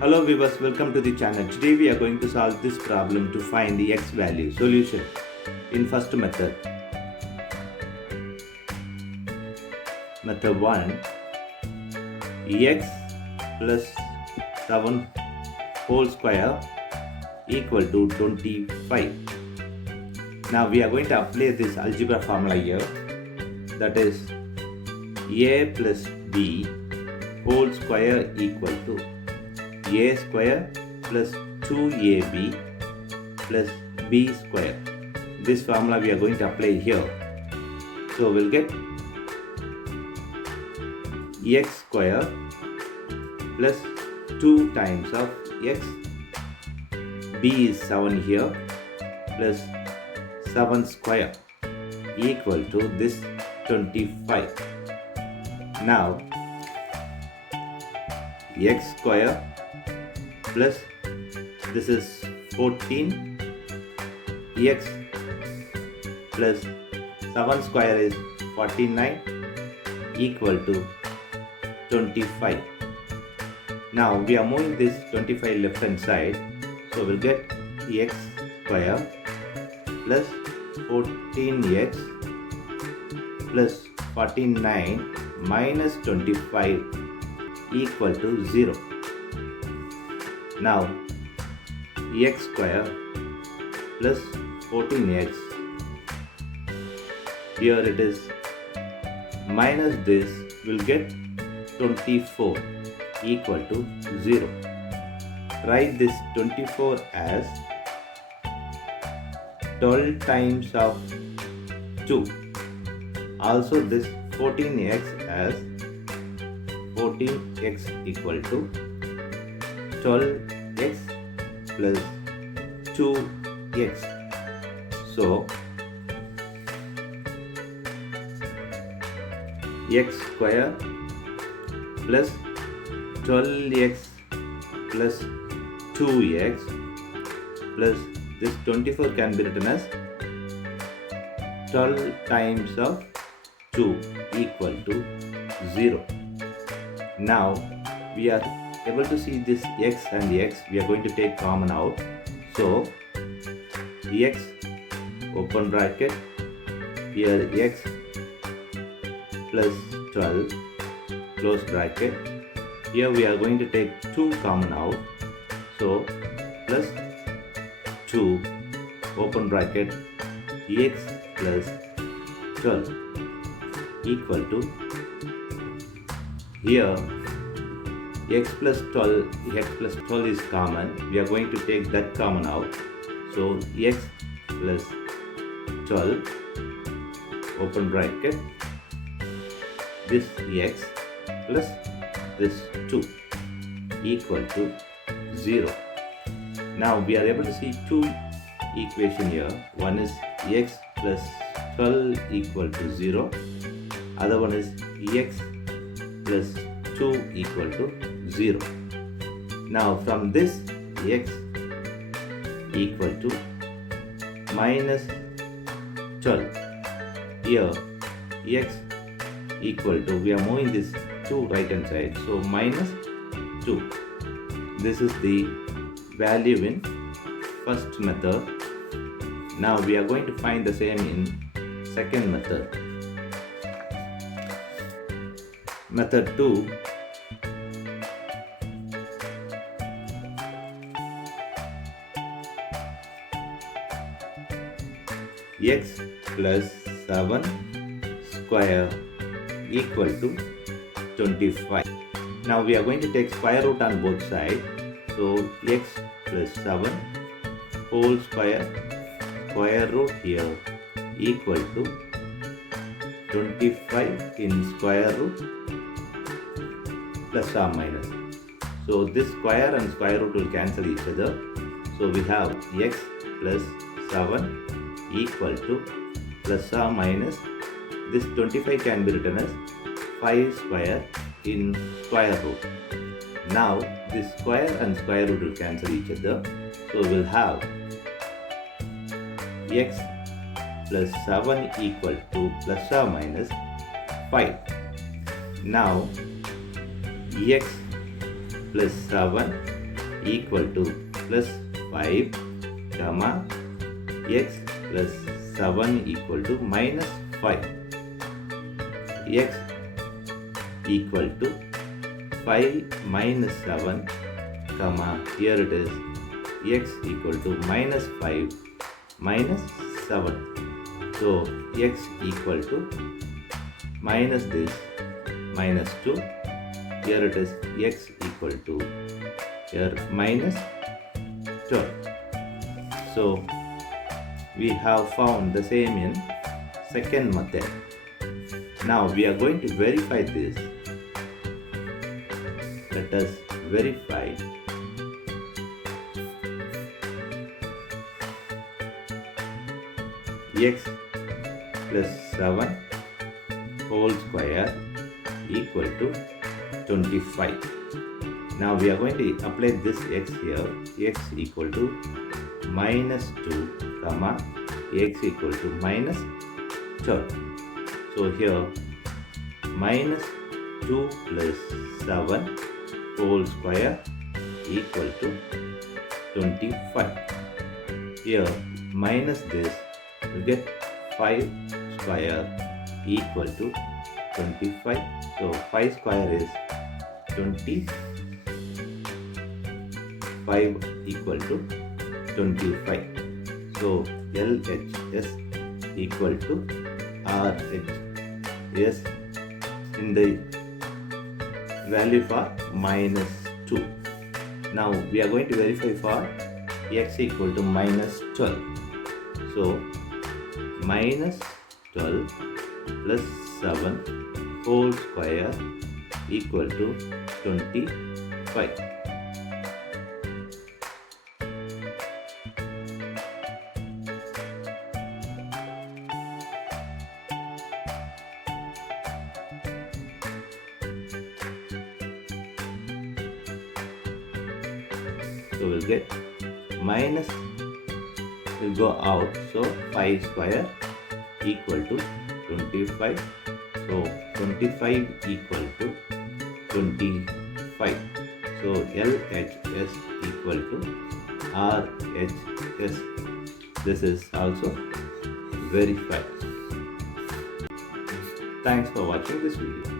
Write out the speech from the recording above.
Hello viewers, welcome to the channel. Today we are going to solve this problem to find the x value. Solution in first method. Method 1, x plus 7 whole square equal to 25. Now we are going to apply this algebra formula here, that is a plus b whole square equal to a square plus 2ab plus b square. This formula we are going to apply here. So we'll get x square plus 2 times of x, b is 7 here, plus 7 square equal to this 25. Now x square plus this is 14, x plus 7 square is 49 equal to 25. Now we are moving this 25 left hand side, so we'll get x square plus 14x plus 49 minus 25 equal to 0. Now x square plus 14x, here it is, minus this will get 24 equal to 0. Write this 24 as 12 times of 2. Also this 14x as 14x equal to 12x plus 2x. So x square plus 12x plus 2x plus this 24 can be written as 12 times of 2 equal to 0. Now we are able to see this x and x, we are going to take common out. So x open bracket, here x plus 12 close bracket, here we are going to take 2 common out. So plus 2 open bracket x plus 12 equal to, here x plus 12 is common, we are going to take that common out. So x plus 12 open bracket, this x plus this 2 equal to 0. Now we are able to see two equation here. One is x plus 12 equal to 0. Other one is x plus 2 equal to 0. Now from this x equal to minus 12. Here x equal to, we are moving this to right hand side, so minus 2. This is the value in first method. Now we are going to find the same in second method. Method 2, x plus 7 square equal to 25. Now we are going to take square root on both sides. So x plus 7 whole square root here equal to 25 in square root plus or minus. So this square and square root will cancel each other. So we have x plus 7 equal to plus or minus, this 25 can be written as 5 square in square root. Now this square and square root will cancel each other. So we'll have x plus 7 equal to plus or minus 5. Now x plus 7 equal to plus 5 comma x plus 7 equal to minus 5. X equal to 5 minus 7 comma here it is x equal to minus 5 minus 7. So x equal to minus this minus 2. Here it is x equal to here minus 12. So we have found the same in second method. Now we are going to verify this. Let us verify. X plus 7 whole square equal to 25. Now we are going to apply this x here. X equal to minus 2 comma x equal to minus 12. So here minus 2 plus 7 whole square equal to 25. Here minus this you get 5 square equal to 25. So 5 square is 25 equal to 25. So LHS equal to RHS in the value for minus 2. Now we are going to verify for x equal to minus 12. So minus 12 plus 7 whole square equal to 25. So we'll get minus will go out. So 5 square equal to 25. So 25 equal to 25. So LHS equal to RHS. This is also verified. Thanks for watching this video.